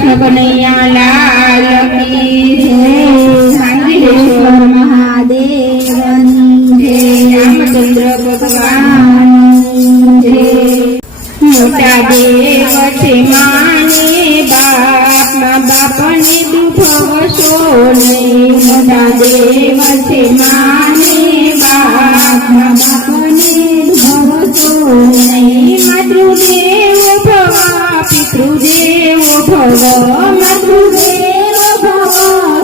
कृष्ण कन्हैया लाल की जय। सांगेश्वर महादेव जय। रामचंद्र भगवान जय। मोटा देव छे माने बाप माँ बाप ने दुखवशो नहीं। मोटा देव छे माने बाप माँ बाप ने दुखवशो नहीं। मातृदेव भव पितृदेव भव मातृदेव भव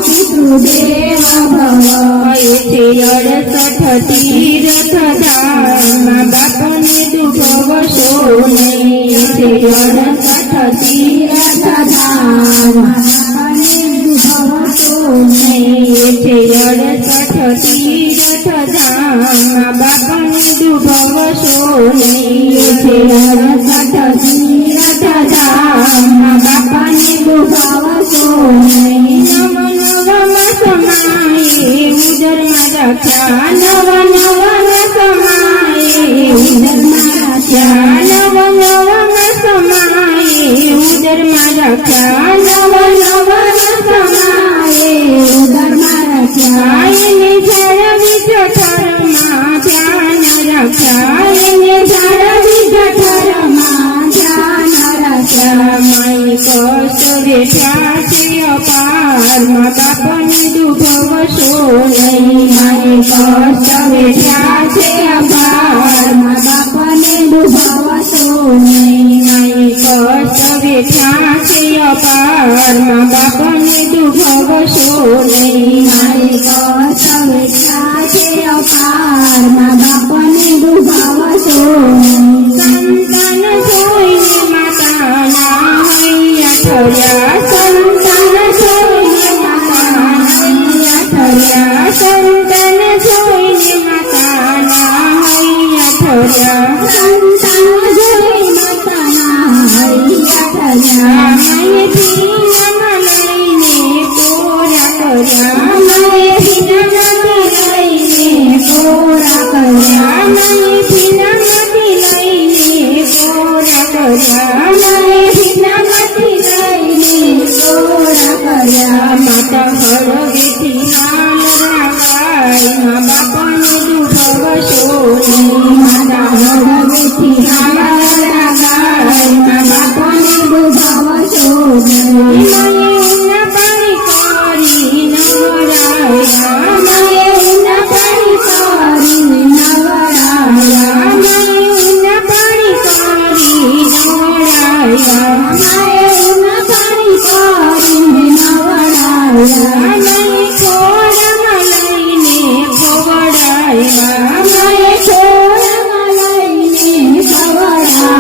पितृदेव भव। एथे 68 तीर्थ धाम माँ बाप ने दुखवशो नहीं। एथे 68 तीर्थ धाम माँ बाप ने दुखवशो नहीं। एथे 68 तीर्थ धाम माँ बाप ने दुखवशो नहीं। एथे 68 तीर्थ धाम माँ बाप ने दुखवशो नहीं। नव नव समाये उदर में रख्या। नव नव समाये उदर में रख्या। नव नव समाये उदर में रख्या। नव नव समाये उदर में रख्या। एने जाळवी जठरमा ध्यान रख्या। एने जाळवी जठरमा ध्यान रख्या। माई कष्ट वेठ्या छे अपार माँ बाप ने दुखवशो नहीं। माई कष्ट वेठ्या छे अपार माँ बाप ने दुखवशो नहीं। माई कष्ट वेठ्या छे अपार माँ बाप ने दुखवशो नहीं। माई कष्ट वेठ्या छे अपार माँ बाप ने दुखवशो नहीं। संतान जोईने माताना हैया ठर्या। संतान जोईने माताना हैया ठर्या। संतान जोईने माताना हैया ठर्या। संतान जोई माताना हैया ठर्या। माये भीनामां लईने कोरा कर्या। माये भीनामांथी लईने कोरा कर्या। माये भीनामांथी लईने कोरा कर्या। माये भीनामांथी लईने कोरा कर्या। माता हळवेथी हाल राखाय माँ बापने दुखवशो नहीं। माता हळवेथी हाल राखाय माँ बापने दुखवशो नहीं। माये ऊना पाणी करी नवराया। माये ऊना पाणी करी नवराया। माये ऊना पाणी करी नवराया। माये ऊना पाणी करी नवराया। माये खोरामां लईने खवडाया। माये खोरामां लईने खवडाया।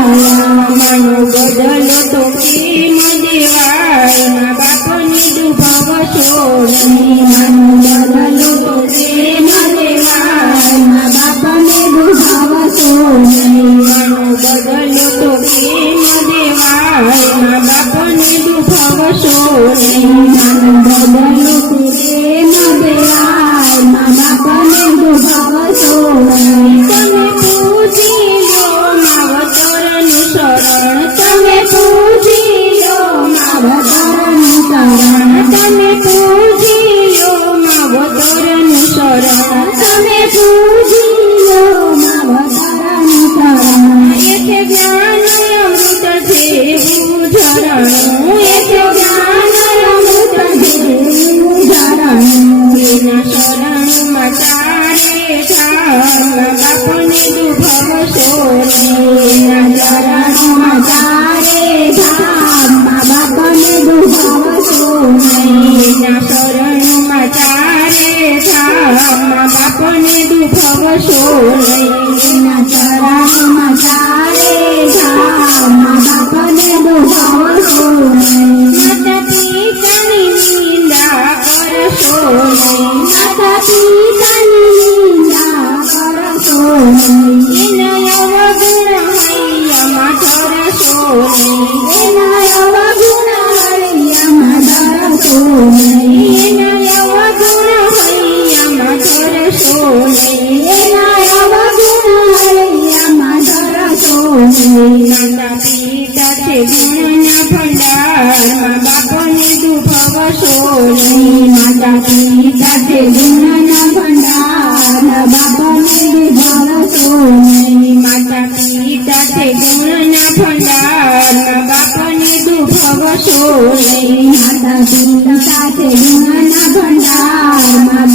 मानो बदलो तो केम देवाय माँ बापने दुखवशो नहीं। मानो बदलो तो केम देवाय माँ बापने दुखवशो नहीं। मानो बदलो तो केम देवाय माँ बापने दुखवशो नहीं। मानो बदलो तो केम देवाय माँ बापने दुखवशो नहीं। तमे पूजी लो मावतरनु शरण। तमे पूजी लो मावतरनु शरण। तमे पूजी लो मावतरनु शरण। तमे पूजी लो मावतरनु शरण। एथे ज्ञान अमृत जेवुं झरणुं। एथे ज्ञान अमृत जेवुं झरणुं। एना शरणुमां तारे धाम माँ बापने दुखवशो नहीं। एना शरणुमां तारे धाम माँ बापने दुखवशो नहीं। एना शरणुमां तारे धाम माँ बापने दुखवशो नहीं। एना शरणुमां तारे धाम माँ बापने दुखवशो नहीं। माता पितानी निंदा करशो नहीं। माता पितानी निंदा करशो नहीं। एना अवगुण हैयामां धरशो नहीं। एना अवगुण हैयामां धरशो नहीं। एना अवगुण हैयामां धरशो नहीं। एना अवगुण हैयामां धरशो नहीं। माता पिता छे गुणना भंडार माँ બાપને દુભવશો નહીં. માતા પિતા છે ગુણના ભંડાર બાપને દુભવશો નહીં. માતા પિતા છે ગુણના ભંડાર બાપને દુભવશો નહીં. માતા પિતા છે ગુણના ભંડાર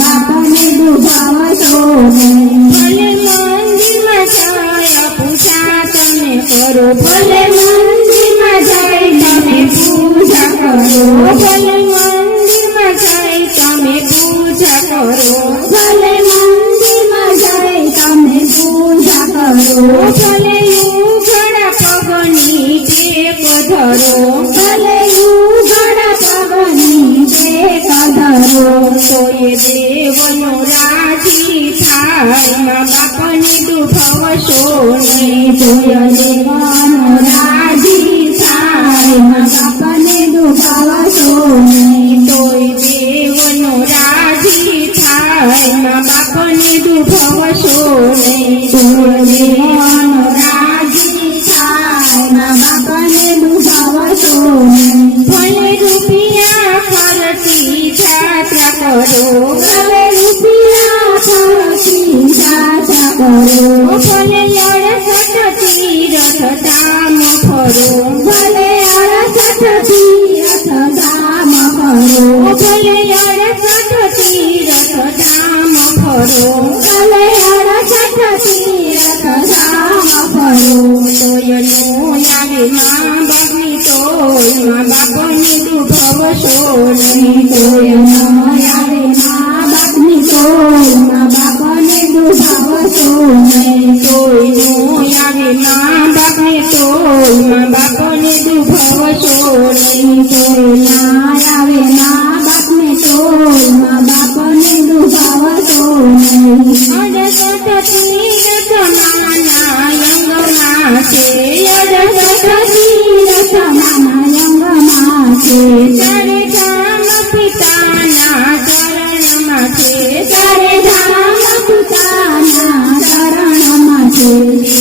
બાપને દુભવશો નહીં. ભલે મંદિરમાં જય પૂજા તમે કરો, ભલે મંદિરમાં જય તમે પૂજા કરો, ભલે મંદિરમાં જય તમે પૂજા કરો, ભલે મંદિરમાં જય તમે પૂજા કરો, ભલે ઉઘડા પગની ટેક ધરો, ભલે ઉઘડા પગની ટેક ધરો, તોય દેવનો રાજી થાય મા બાપને દુભવશો નહીં. તોય દેવનો રાજી થાય મા બાપને દુભવશો નહીં. તોય દેવનો રાજી થાય મા બાપને દુભવશો નહીં. તોય દેવનો રાજી થાય મા બાપને દુભવશો નહીં. ભલે રૂપિયા ખર્ચી જાત્રા કરો, ભલે રૂપિયા ખર્ચી જાત્રા કરો, ભલે 68 તીર્થધામ ફરો, ભલે 68 તીર્થધામ ફરો, ભલે 68 તીર્થધામ ફરો, ભલે 68 તીર્થધામ ફરો, તોય નો આવે મા બાપની તોય મા બાપને દુભવશો નહીં. તોય નો આવે મા બાપની તોય મા બાપને દુભવશો નહીં. તોય નો આવે મા બાપને તોય મા બાપને દુભવશો નહીં. તોય ના આવે મા બાપને તોય મા બાપને દુભવશો નહીં. 68 તીર્થમાના અંગમાં છે, 68 તીર્થમાના અંગમાં છે, ચારે ધામ પિતાના ચરણમાં છે, ચારે ધામ પિતાના ચરણમાં છે.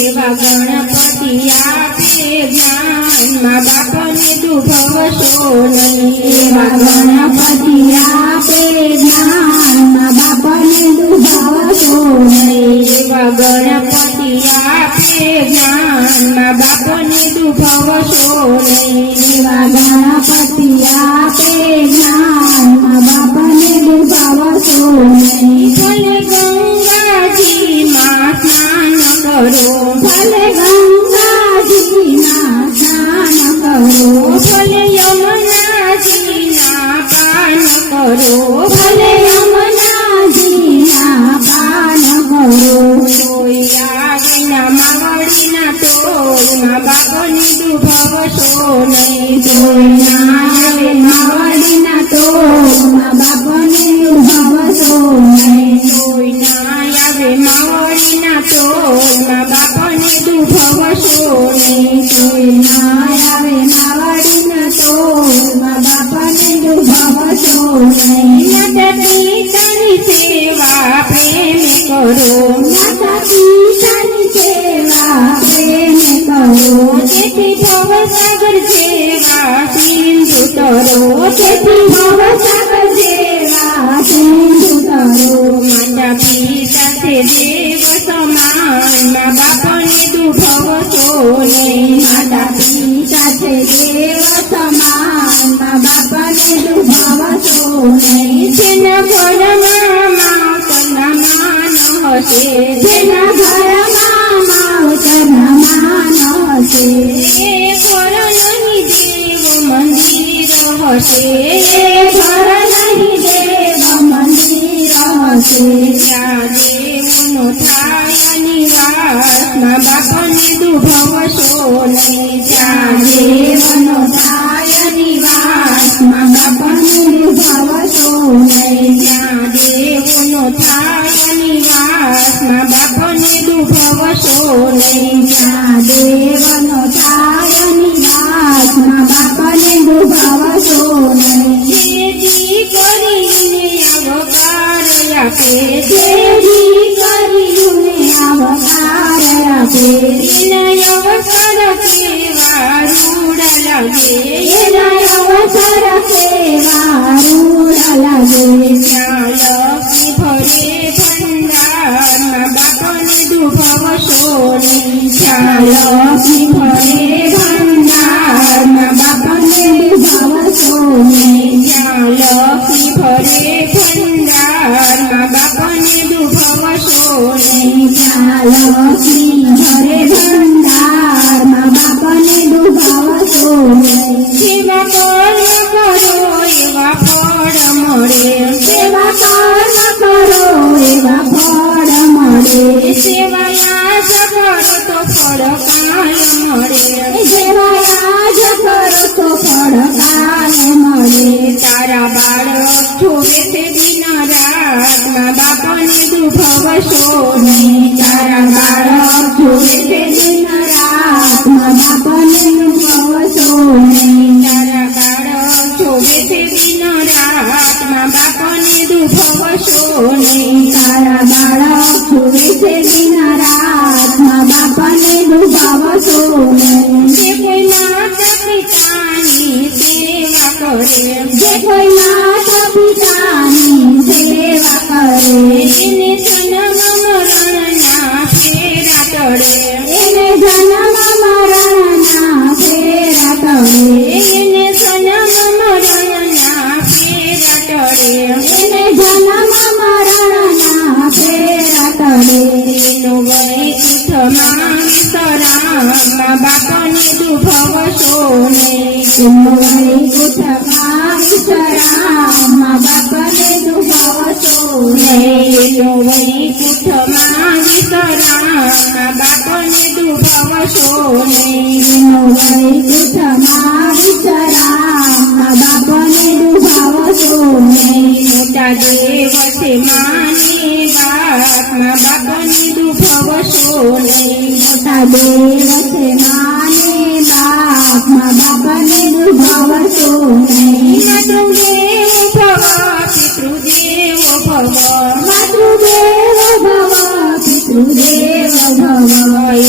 એવા ગણપતિ આપે જ્ઞાન મા બાપને દુભવશો નહીં. એવા ગણપતિ આપે જ્ઞાન મા બાપને દુભવશો નહીં. એવા ગણપતિ આપે જ્ઞાન મા બાપને દુભવશો નહીં. એવા ગણપતિ આપે જ્ઞાન મા બાપને દુભવશો નહીં. ભલે ગંગાજીમાં સ્નાન કરો, ભલે ગંગાજીમાં સ્નાન કરો, ભલે યમુનાજીના પાન કરો, ભલે યમુનાજીના પાન કરો, તોય આગના માવડીના તોય મા બાપને દુભવશો નહીં. તોય આવે માવડીના તોય મા બાપને દુભવશો નહીં. તોય ના આવે માવડીના તોય મા બાપને દુભવશો નહીં. તોય ના આવે માવડીના તોય મા બાપને દુભવશો નહીં. માતા પિતાની સેવા પ્રેમ કરો, માતા પિતાની સેવા પ્રેમ કરો, તેથી ભવસાગર જેવા સિંધુ તરો, તેથી ભવસાગર જેવા સિંધુ તરો. માતા પિતા છે દેવ સમાન મા બાપને દુભવશો નહીં. માતા પિતા છે દેવ સમાન મા બાપને દુભવશો નહીં. જેના ઘરમાં માવતરના માન હશે, જેના ઘરમાં માવતરના માન હશે, એ ઘર નહીં દેવ મંદિર હશે, એ ઘર નહીં દેવ મંદિર હશે. ત્યાં દેવનો થાય નિવાસ મા બાપને દુભવશો નહીં. ત્યાં દેવનો થાય નિવાસ મા બાપને દુભવશો નહીં. ત્યાં દેવનો થાય નિવાસ મા બાપને દુભવશો નહીં. ત્યાં દેવનો થાય નિવાસ મા બાપને દુભવશો નહીં. જેથી કરીને અવકાર આપે, જેથી કરીને અવકાર આપે, એના અવસર કેવા રૂડ લાગે, એના અવસર નહીં. જ્યાં લખી ભરે ભંડાર મા બાપને દુભાવશો નહીં. જ્યાં લક્ષ્મી ભરે ભંડાર મા બાપને દુભાવશો નહીં. જેવા કર્મ કરો એવા ફળ મળે. સેવા કર્મ કરો એવા ફળ મળે. સેવા યાદ કરો તો ફળ કાય મળે. સેવા યાદ કરો તો ફળ કાલ મળે. તારા બાળક જોવે તે દિન રાત મા બાપને દુભાવશો નહીં. તારા બાળક જોવે તે દિન રાત મા બાપને દુભાવશો નહીં. તારા બાળક જોવે તે દિન રાત મા બાપને દુભાવશો નહીં. તારા બાળક જોવે છે દિન રાત મા બાપને દુભાવશો નહીં. જે કોઈ માતા પિતાની સેવા કરે જે કોઈ માતા પિતાની સેવા કરે એને જન્મ મરણના ફેરા ટળે. એને જન્મ મરણના ફેરા ટળે. એને જન્મ મરણના ફેરા ટળે. એને જન્મ મરણના ફેરા ટળે. એનો વૈકુંઠમાં વિશ્રામ મા બાપને દુભાવશો નહીં. એનો વૈકુંઠમાં વિશ્રામ મા બાપને દુભાવશો નહીં. એનો વૈકુંઠમાં વિશ્રામ મા બાપને દુભાવશો નહીં. એનો વૈકુંઠમાં વિશ્રામ મા બાપને દુભાવશો નહીં. મોટા દેવ છે માને બાપ મા બાપને દુભાવશો નહીં. મોટા દેવ છે માને બાપ મા બાપને દુભાવશો નહીં. માતૃદેવો ભવ પિતૃદેવો ભવ. માતૃદેવ ભવ પિતૃદેવ ભવ.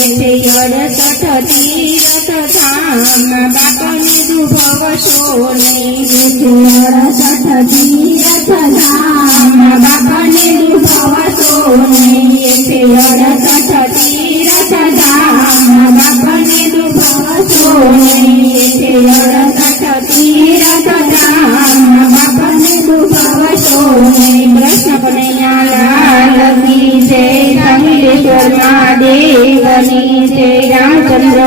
એતે 68 તીરથ ધામ મા બાપને દુભાવશો નહીં. 68 તીરથ ધામ મા બાપને દુભાવશો નહીં. 68 તીરથ ધામ મા બાપને દુભાવશો નહીં. 68 તીરથ ધામ મા બાપને દુભાવશો નહીં. કૃષ્ણ કનૈયા લાલ કી જય. સાહિલેશ્વર મહાદેવની જય. રામચંદ્ર